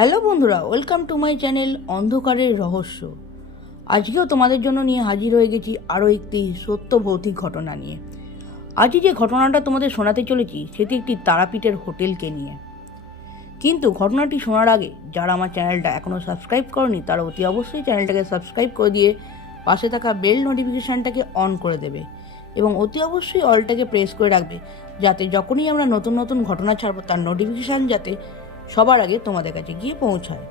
Hello বন্ধুরা, welcome to my channel অন্ধকারের রহস্য। আজকেও তোমাদের জন্য নিয়ে হাজির হয়ে গেছি আরও একটি সত্য ভৌতিক ঘটনা নিয়ে। আজকে যে ঘটনাটা তোমাদের শোনাতে চলেছি সেটি একটি তারাপীঠের হোটেলকে নিয়ে। কিন্তু ঘটনাটি শোনার আগে যারা আমার চ্যানেলটা এখনও সাবস্ক্রাইব করনি তারা অতি অবশ্যই চ্যানেলটাকে সাবস্ক্রাইব করে দিয়ে পাশে থাকা বেল নোটিফিকেশানটাকে অন করে দেবে এবং অতি অবশ্যই অলটাকে প্রেস করে রাখবে, যাতে যখনই আমরা নতুন নতুন ঘটনা ছাড়বো তার নোটিফিকেশান যাতে সবার আগে তোমাদের কাছে গিয়ে পৌঁছায়।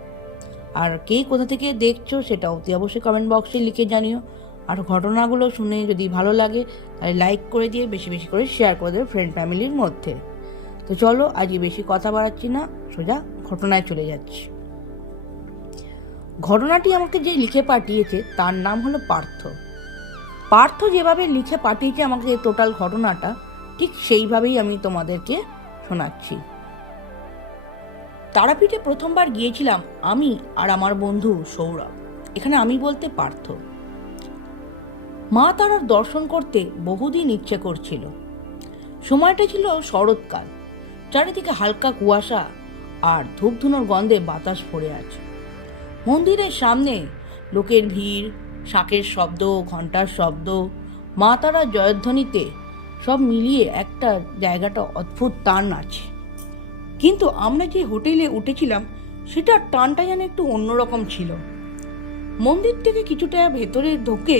আর কে কোথা থেকে দেখছো সেটা অতি অবশ্যই কমেন্ট বক্সে লিখে জানিও। আর ঘটনাগুলো শুনে যদি ভালো লাগে তাহলে লাইক করে দিয়ে বেশি বেশি করে শেয়ার করে দেবে ফ্রেন্ড ফ্যামিলির মধ্যে। তো চলো, আজকে বেশি কথা বাড়াচ্ছি না, সোজা ঘটনায় চলে যাচ্ছি। ঘটনাটি আমাকে যে লিখে পাঠিয়েছে তার নাম হলো পার্থ। পার্থ যেভাবে লিখে পাঠিয়েছে আমাকে এই টোটাল ঘটনাটা, ঠিক সেইভাবেই আমি তোমাদেরকে শোনাচ্ছি। তারাপীঠে প্রথমবার গিয়েছিলাম আমি আর আমার বন্ধু সৌরভ। এখানে আমি বলতে পার্থ। মা তারার দর্শন করতে বহুদিন ইচ্ছে করছিল। সময়টা ছিল শরৎকাল, চারিদিকে হালকা কুয়াশা আর ধূপধুনোর গন্ধে বাতাস ভরে আছে। মন্দিরের সামনে লোকের ভিড়, শাঁখের শব্দ, ঘণ্টার শব্দ, মা তারার জয়ধ্বনিতে সব মিলিয়ে একটা জায়গাটা অদ্ভুত টান আছে। কিন্তু আমরা যে হোটেলে উঠেছিলাম সেটার টানটা যেন একটু অন্যরকম ছিল। মন্দির থেকে কিছুটা ভেতরে ঢুকে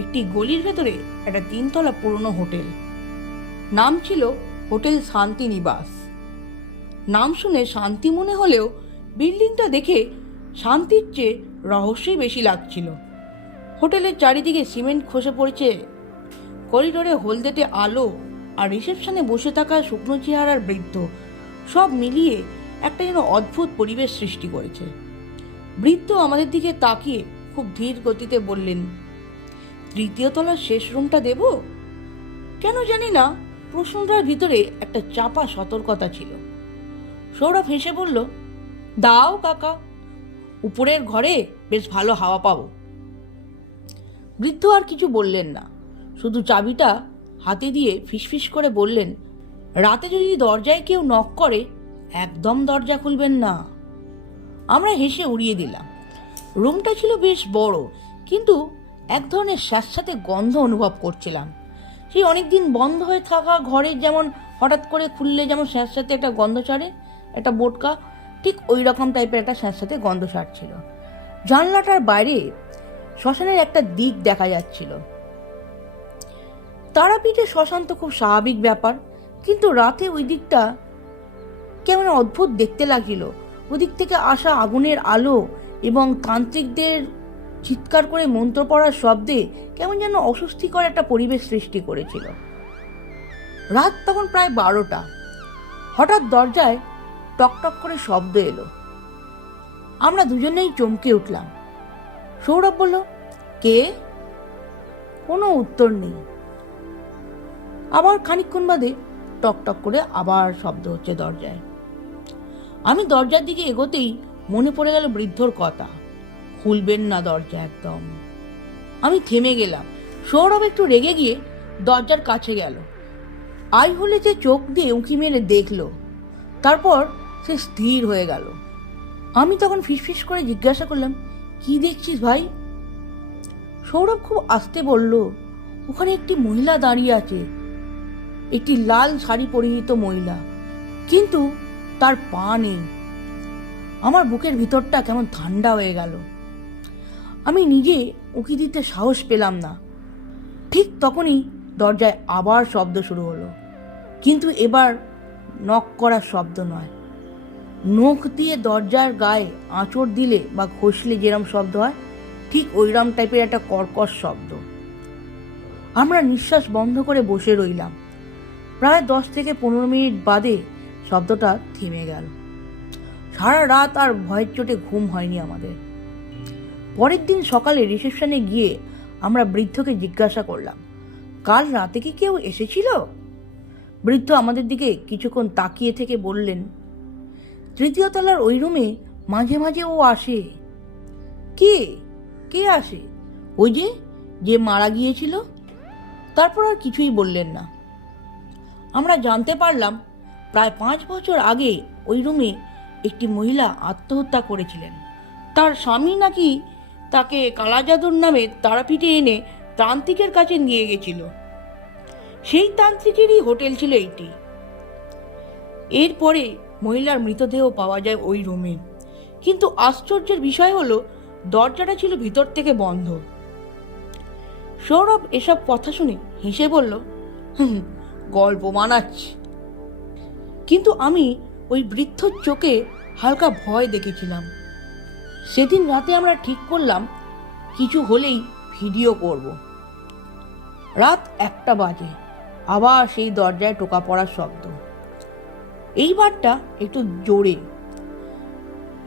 একটি গলির ভেতরে একটা 3 তলা পুরনো হোটেল। নাম ছিল হোটেল শান্তিনিবাস। নাম শুনে শান্তি মনে হলেও বিল্ডিংটা দেখে শান্তির চেয়ে রহস্যই বেশি লাগছিল। হোটেলের চারিদিকে সিমেন্ট খসে পড়েছে, করিডোরে হলদেটে আলো আর রিসেপশনে বসে থাকা শুকনো চেহারার বৃদ্ধ, সব মিলিয়ে একটা যেন অদ্ভুত পরিবেশ সৃষ্টি করেছে। বৃদ্ধ আমাদের দিকে তাকিয়ে খুব ধীর গতিতে বললেন, 3য় তলার শেষ রুমটা দেব? কেন জানি না প্রশ্নটার ভিতরে একটা চাপা সতর্কতা ছিল। সৌরভ হেসে বলল, দাও কাকা, উপরের ঘরে বেশ ভালো হাওয়া পাবো। বৃদ্ধ আর কিছু বললেন না, শুধু চাবিটা হাতে দিয়ে ফিসফিস করে বললেন, রাতে যদি দরজায় কেউ নক করে একদম দরজা খুলবেন না। আমরা হেসে উড়িয়ে দিলাম। রুমটা ছিল বেশ বড়, কিন্তু এক ধরনের স্যাঁতস্যাঁতে গন্ধ অনুভব করছিলাম। সেই অনেকদিন বন্ধ হয়ে থাকা ঘরে যেমন হঠাৎ করে খুললে যেমন স্যাঁতস্যাঁতে একটা গন্ধ ছাড়ে, একটা বোটকা, ঠিক ওই রকম টাইপের একটা স্যাঁতস্যাঁতে গন্ধ ছাড়ছিল। জানলাটার বাইরে শ্মশানের একটা দিক দেখা যাচ্ছিল। তারাপীঠে শ্মশান তো খুব স্বাভাবিক ব্যাপার, কিন্তু রাতে ওই দিকটা কেমন অদ্ভুত দেখতে লাগছিল। ওদিক থেকে আসা আগুনের আলো এবং তান্ত্রিকদের চিৎকার করে মন্ত্র পড়ার শব্দে কেমন যেন অস্বস্তিকর একটা পরিবেশ সৃষ্টি করেছিল। রাত তখন প্রায় 12টা। হঠাৎ দরজায় টকটক করে শব্দ এলো। আমরা দুজনেই চমকে উঠলাম। সৌরভ বলল, কে? কোনো উত্তর নেই। আবার খানিকক্ষণ বাদে টকটক করে আবার শব্দ হচ্ছে দরজায়। আমি দরজার দিকে এগোতেই মনে পড়ে গেল বৃদ্ধর কথা, খুলবেন না দরজা একদম। আমি থেমে গেলাম। সৌরভ একটু রেগে গিয়ে দরজার কাছে গেল। আই হলে যে চোখ দিয়ে উঁকি মেরে দেখলো, তারপর সে স্থির হয়ে গেল। আমি তখন ফিসফিস করে জিজ্ঞাসা করলাম, কি দেখছিস ভাই? সৌরভ খুব আস্তে বলল, ওখানে একটি মহিলা দাঁড়িয়ে আছে, একটি লাল শাড়ি পরিহিত মহিলা, কিন্তু তার পা নেই। আমার বুকের ভিতরটা কেমন ঠান্ডা হয়ে গেল। আমি নিজে উঁকি দিতে সাহস পেলাম না। ঠিক তখনই দরজায় আবার শব্দ শুরু হলো, কিন্তু এবার নক করার শব্দ নয়, নখ দিয়ে দরজার গায়ে আঁচড় দিলে বা ঘষলে যেরম শব্দ হয় ঠিক ওইরকম টাইপের একটা কর্কশ শব্দ। আমরা নিঃশ্বাস বন্ধ করে বসে রইলাম। প্রায় 10 থেকে 15 মিনিট বাদে শব্দটা থেমে গেল। সারা রাত আর ভয়ের চোটে ঘুম হয়নি আমাদের। পরের দিন সকালে রিসেপশনে গিয়ে আমরা বৃদ্ধকে জিজ্ঞাসা করলাম, কাল রাতে কি কেউ এসেছিল? বৃদ্ধ আমাদের দিকে কিছুক্ষণ তাকিয়ে থেকে বললেন, 3য় তলার ওই রুমে মাঝে মাঝে ও আসে। কে? কে আসে? ওই যে মারা গিয়েছিল। তারপর আর কিছুই বললেন না। আমরা জানতে পারলাম প্রায় 5 বছর আগে ওই রুমে একটি মহিলা আত্মহত্যা করেছিলেন। তার স্বামী নাকি তাকে কালাজাদুর নামে তারাপীঠে এনে তান্ত্রিকের কাছে নিয়ে গেছিল। সেই তান্ত্রিকেরই হোটেল ছিল এইটি। এরপরে মহিলার মৃতদেহ পাওয়া যায় ওই রুমে, কিন্তু আশ্চর্যের বিষয় হলো দরজাটা ছিল ভিতর থেকে বন্ধ। সৌরভ এসব কথা শুনে হেসে বলল, গল্প বানাচ্ছি। কিন্তু আমি ওই বৃদ্ধর চোখে হালকা ভয় দেখেছিলাম। সেদিন রাতে আমরা ঠিক করলাম কিছু হলেই ভিডিও করব। রাত 1টা বাজে, আবার সেই দরজায় টোকা পড়ার শব্দ। এইবারটা একটু জোরে,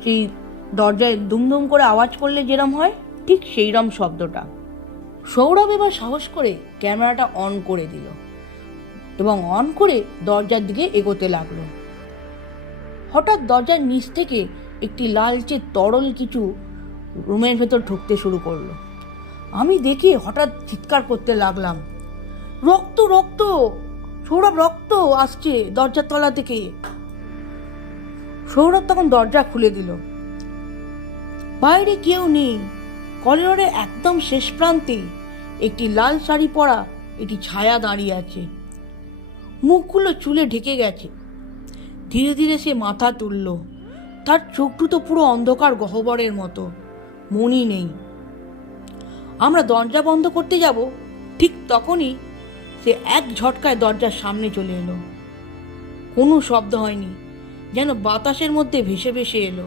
সেই দরজায় দুমদুম করে আওয়াজ করলে যেরম হয় ঠিক সেইরম শব্দটা। সৌরভ এবার সাহস করে ক্যামেরাটা অন করে দিল এবং অন করে দরজার দিকে এগোতে লাগলো। হঠাৎ দরজার নিচ থেকে একটি লালচে তরল কিছু রুমের ভেতর ঢুকতে শুরু করলো। আমি দেখে হঠাৎ চিৎকার করতে লাগলাম, রক্ত রক্ত, সৌরভ রক্ত আসছে দরজার তলা থেকে। সৌরভ তখন দরজা খুলে দিল। বাইরে কেউ নেই। করিডোরের একদম শেষ প্রান্তে একটি লাল শাড়ি পরা একটি ছায়া দাঁড়িয়ে আছে। মুখগুলো চুলে ঢেকে গেছে। ধীরে ধীরে সে মাথা তুলল। তার চোখ দুটো পুরো অন্ধকার গহ্বরের মতো, মনই নেই। আমরা দরজা বন্ধ করতে যাব, ঠিক তখনই সে এক ঝটকায় দরজার সামনে চলে এলো। কোনো শব্দ হয়নি, যেন বাতাসের মধ্যে ভেসে ভেসে এলো।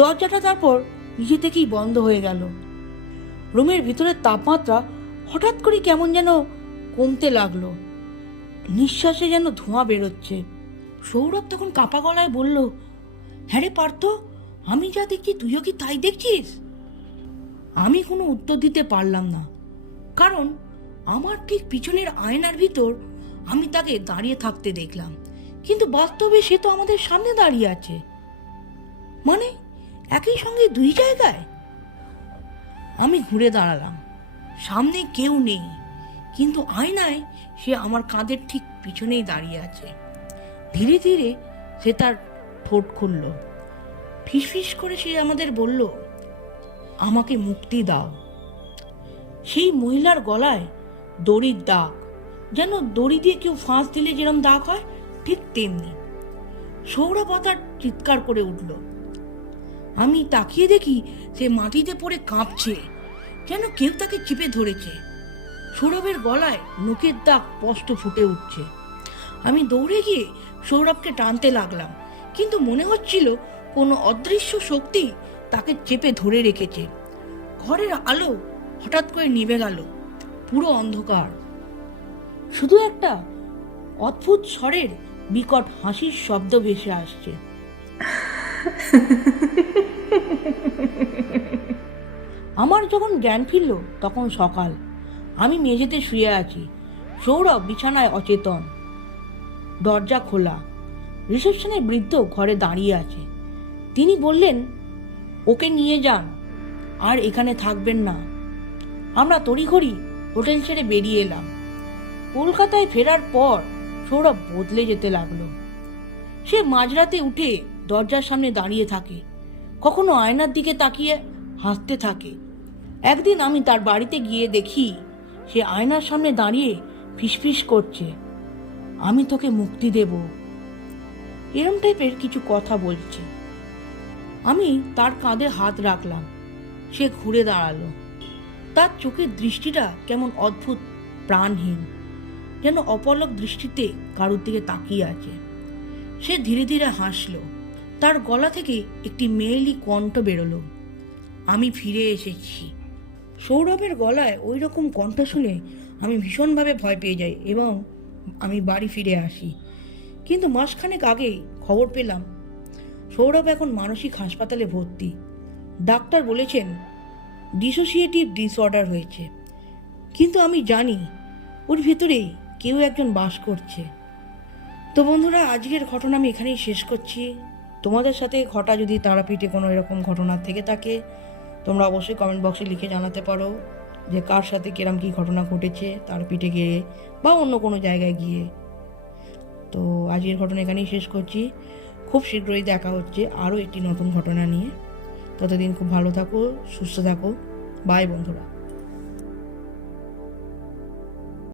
দরজাটা তারপর নিজে থেকেই বন্ধ হয়ে গেল। রুমের ভিতরের তাপমাত্রা হঠাৎ করে কেমন যেন কমতে লাগলো। নিঃশ্বাসে যেন ধোঁয়া বেরোচ্ছে। সৌরভ তখন কাঁপা গলায় বলল, হ্যাঁ রে পার্থ, আমি যা দেখছি তুইও কি তাই দেখছিস? আমি কোনো উত্তর দিতে পারলাম না, কারণ আমার ঠিক পিছনের আয়নার ভিতর আমি তাকে দাঁড়িয়ে থাকতে দেখলাম, কিন্তু বাস্তবে সে তো আমাদের সামনে দাঁড়িয়ে আছে। মানে একই সঙ্গে দুই জায়গায়। আমি ঘুরে দাঁড়ালাম। সামনে কেউ নেই, কিন্তু আয়নায় সে আমার কাঁধের ঠিক পিছনেই দাঁড়িয়ে আছে। ধীরে ধীরে সে তার ঠোঁট খুলল। ফিসফিস করে সে আমাদের বলল, আমাকে মুক্তি দাও। সেই মহিলার গলায় দড়ির দাগ, যেন দড়ি দিয়ে কেউ ফাঁস দিলে যেরকম দাগ হয় ঠিক তেমনি। সৌরভ তার চিৎকার করে উঠল। আমি তাকিয়ে দেখি সে মাটিতে পড়ে কাঁপছে, যেন কেউ তাকে চিপে ধরেছে। সৌরভের গলায় নখের দাগ স্পষ্ট ফুটে উঠছে। আমি দৌড়ে গিয়ে সৌরভকে টানতে লাগলাম, কিন্তু মনে হচ্ছিল কোনো অদৃশ্য শক্তি তাকে চেপে ধরে রেখেছে। ঘরের আলো হঠাৎ করে নিভে গেল, পুরো অন্ধকার। শুধু একটা অদ্ভুত স্বরের বিকট হাসির শব্দ ভেসে আসছে। আমার যখন জ্ঞান ফিরল তখন সকাল। আমি মেঝেতে শুয়ে আছি, সৌরভ বিছানায় অচেতন। দরজা খোলা। রিসেপশনের বৃদ্ধ ঘরে দাঁড়িয়ে আছে। তিনি বললেন, ওকে নিয়ে যান, আর এখানে থাকবেন না। আমরা তড়িঘড়ি হোটেল ছেড়ে বেরিয়ে এলাম। কলকাতায় ফেরার পর সৌরভ বদলে যেতে লাগলো। সে মাঝরাতে উঠে দরজার সামনে দাঁড়িয়ে থাকে, কখনো আয়নার দিকে তাকিয়ে হাসতে থাকে। একদিন আমি তার বাড়িতে গিয়ে দেখি সে আয়নার সামনে দাঁড়িয়ে ফিসফিস করছে, আমি তোকে মুক্তি দেব, এরম টাইপের কিছু কথা বলছে। আমি তার কাঁধে হাত রাখলাম। সে ঘুরে দাঁড়ালো। তার চোখের দৃষ্টিটা কেমন অদ্ভুত প্রাণহীন, যেন অপলক দৃষ্টিতে কারোর দিকে তাকিয়ে আছে। সে ধীরে ধীরে হাসলো। তার গলা থেকে একটি মেয়েলি কণ্ঠ বেরোলো, আমি ফিরে এসেছি। সৌরভের গলায় ওই রকম কণ্ঠ শুনে আমি ভীষণভাবে ভয় পেয়ে যাই এবং আমি বাড়ি ফিরে আসি। কিন্তু মাসখানেক আগেই খবর পেলাম সৌরভ এখন মানসিক হাসপাতালে ভর্তি। ডাক্তার বলেছেন ডিসোসিয়েটিভ ডিসঅর্ডার হয়েছে, কিন্তু আমি জানি ওর ভেতরে কেউ একজন বাস করছে। তো বন্ধুরা, আজকের ঘটনা আমি এখানেই শেষ করছি। তোমাদের সাথে ঘটা যদি তারাপীঠে কোনো এরকম ঘটনা থেকে থাকে, তোমরা অবশ্যই কমেন্ট বক্সে লিখে জানাতে পারো যে কার সাথে কিরম কী ঘটনা ঘটেছে তারাপীঠে গিয়ে বা অন্য কোনো জায়গায় গিয়ে। তো আজকের ঘটনা এখানেই শেষ করছি। খুব শীঘ্রই দেখা হচ্ছে আরও একটি নতুন ঘটনা নিয়ে। ততদিন খুব ভালো থাকো, সুস্থ থাকো। বাই বন্ধুরা।